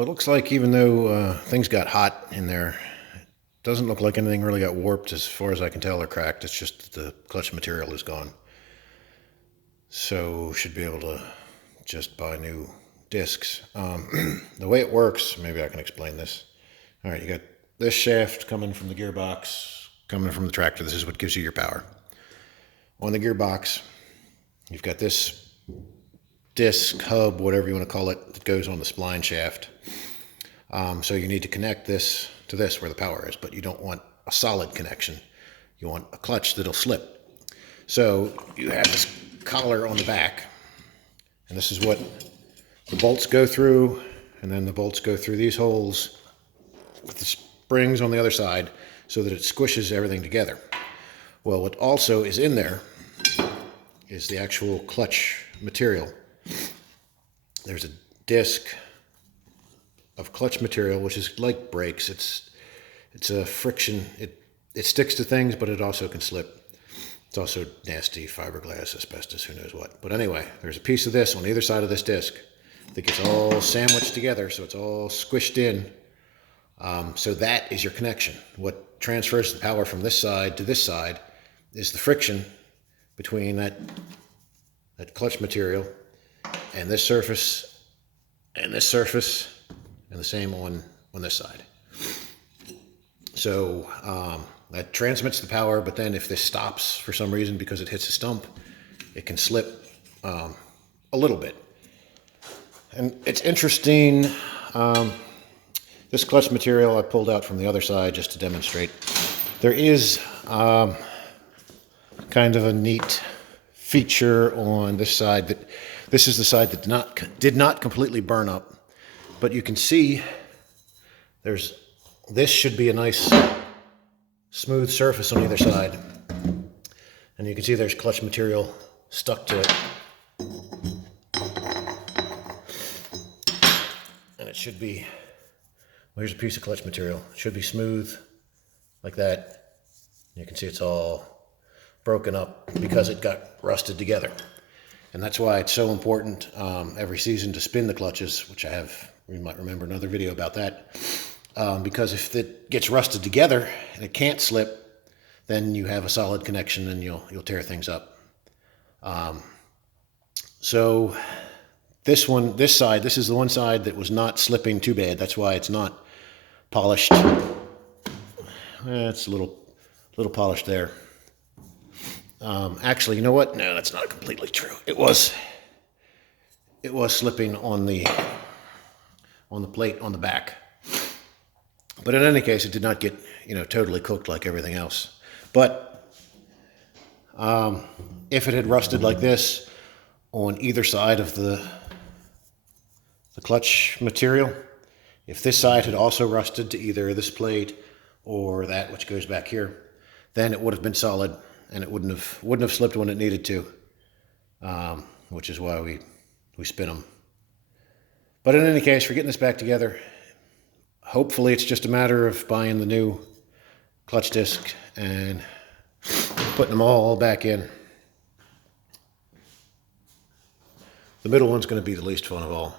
Well, it looks like even though things got hot in there, it doesn't look like anything really got warped as far as I can tell or cracked. It's just that the clutch material is gone. So should be able to just buy new discs. The way it works, maybe I can explain this. All right, you got this shaft coming from the gearbox, coming from the tractor. This is what gives you your power. On the gearbox, you've got this disc, hub, whatever you want to call it, that goes on the spline shaft. So you need to connect this to this where the power is, but you don't want a solid connection. You want a clutch that'll slip. So you have this collar on the back, and this is what the bolts go through, and then the bolts go through these holes with the springs on the other side so that it squishes everything together. Well, what also is in there is the actual clutch material. There's a disc of clutch material, which is like brakes. It's a friction. It sticks to things, but it also can slip. It's also nasty, fiberglass, asbestos, who knows what. But anyway, there's a piece of this on either side of this disc that gets all sandwiched together, so it's all squished in. So that is your connection. What transfers the power from this side to this side is the friction between that clutch material and this surface and this surface, and the same on this side. So that transmits the power, but then if this stops for some reason because it hits a stump, it can slip a little bit. And it's interesting, this clutch material I pulled out from the other side just to demonstrate. There is kind of a neat feature on this side that this is the side that did not completely burn up, but you can see this should be a nice smooth surface on either side, and you can see there's clutch material stuck to it, and it should be, well, here's a piece of clutch material. It should be smooth like that. You can see it's all broken up because it got rusted together. And that's why it's so important every season to spin the clutches, which you might remember another video about that. Because if it gets rusted together and it can't slip, then you have a solid connection and you'll tear things up. So this side, this is the one side that was not slipping too bad. That's why it's not polished. It's a little polished there. Actually, you know what? No, that's not completely true. It was slipping on the plate on the back. But in any case, it did not get, totally cooked like everything else. But if it had rusted like this on either side of the clutch material, if this side had also rusted to either this plate or that which goes back here, then it would have been solid and it wouldn't have slipped when it needed to, which is why we spin them. But in any case, we're getting this back together. Hopefully it's just a matter of buying the new clutch disc and putting them all back in. The middle one's going to be the least fun of all.